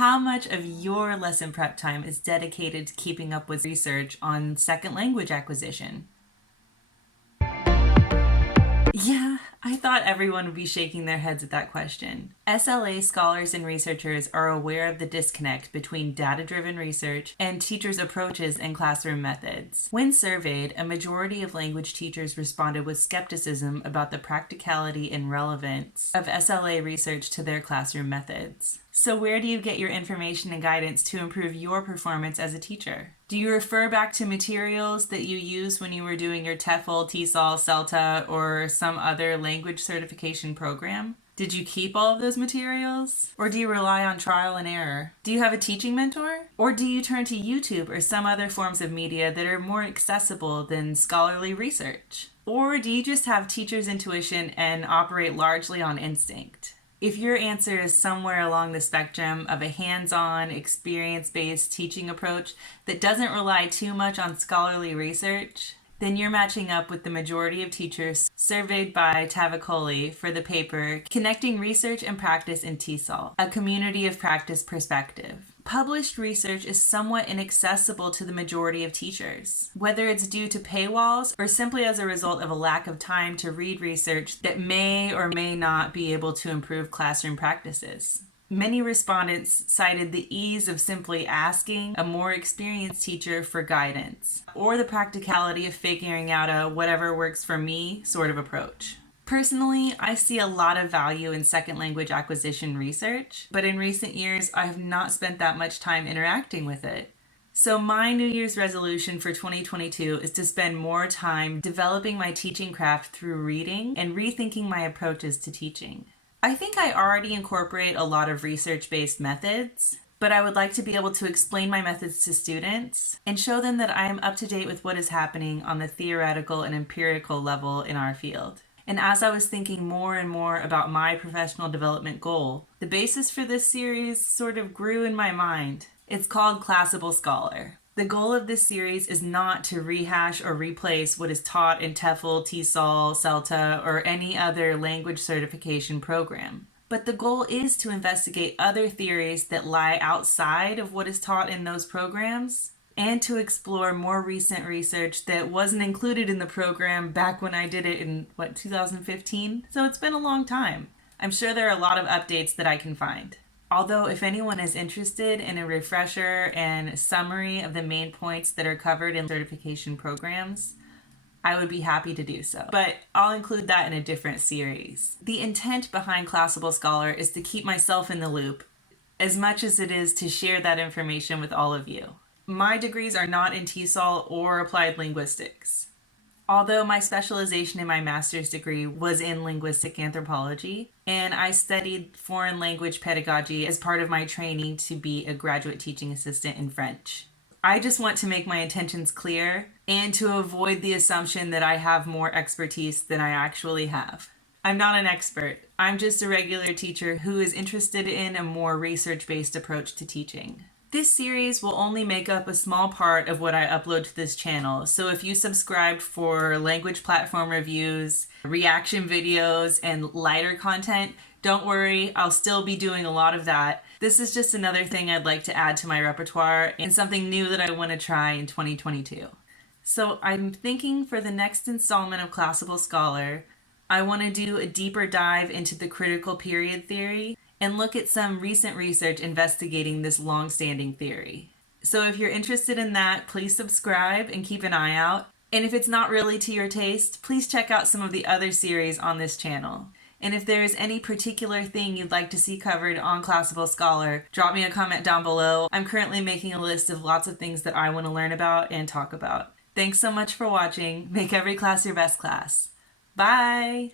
How much of your lesson prep time is dedicated to keeping up with research on second language acquisition? Yeah, I thought everyone would be shaking their heads at that question. SLA scholars and researchers are aware of the disconnect between data-driven research and teachers' approaches and classroom methods. When surveyed, a majority of language teachers responded with skepticism about the practicality and relevance of SLA research to their classroom methods. So where do you get your information and guidance to improve your performance as a teacher? Do you refer back to materials that you used when you were doing your TEFL, TESOL, CELTA, or some other language certification program? Did you keep all of those materials? Or do you rely on trial and error? Do you have a teaching mentor? Or do you turn to YouTube or some other forms of media that are more accessible than scholarly research? Or do you just have teacher's intuition and operate largely on instinct? If your answer is somewhere along the spectrum of a hands-on, experience-based teaching approach that doesn't rely too much on scholarly research, then you're matching up with the majority of teachers surveyed by Tavakoli for the paper Connecting Research and Practice in TESOL, a Community of Practice Perspective. Published research is somewhat inaccessible to the majority of teachers, whether it's due to paywalls or simply as a result of a lack of time to read research that may or may not be able to improve classroom practices. Many respondents cited the ease of simply asking a more experienced teacher for guidance, or the practicality of figuring out a whatever works for me sort of approach. Personally, I see a lot of value in second language acquisition research, but in recent years, I have not spent that much time interacting with it. So my New Year's resolution for 2022 is to spend more time developing my teaching craft through reading and rethinking my approaches to teaching. I think I already incorporate a lot of research-based methods, but I would like to be able to explain my methods to students and show them that I am up to date with what is happening on the theoretical and empirical level in our field. And as I was thinking more and more about my professional development goal, the basis for this series sort of grew in my mind. It's called Classable Scholar. The goal of this series is not to rehash or replace what is taught in TEFL, TESOL, CELTA, or any other language certification program. But the goal is to investigate other theories that lie outside of what is taught in those programs, and to explore more recent research that wasn't included in the program back when I did it in, 2015? So it's been a long time. I'm sure there are a lot of updates that I can find. Although if anyone is interested in a refresher and summary of the main points that are covered in certification programs, I would be happy to do so. But I'll include that in a different series. The intent behind Classable Scholar is to keep myself in the loop, as much as it is to share that information with all of you. My degrees are not in TESOL or applied linguistics. Although my specialization in my master's degree was in linguistic anthropology, and I studied foreign language pedagogy as part of my training to be a graduate teaching assistant in French. I just want to make my intentions clear and to avoid the assumption that I have more expertise than I actually have. I'm not an expert. I'm just a regular teacher who is interested in a more research-based approach to teaching. This series will only make up a small part of what I upload to this channel, so if you subscribed for language platform reviews, reaction videos, and lighter content, don't worry, I'll still be doing a lot of that. This is just another thing I'd like to add to my repertoire and something new that I want to try in 2022. So I'm thinking for the next installment of Classable Scholar, I want to do a deeper dive into the critical period theory and look at some recent research investigating this long-standing theory. So if you're interested in that, please subscribe and keep an eye out. And if it's not really to your taste, please check out some of the other series on this channel. And if there is any particular thing you'd like to see covered on Classable Scholar, drop me a comment down below. I'm currently making a list of lots of things that I want to learn about and talk about. Thanks so much for watching. Make every class your best class. Bye!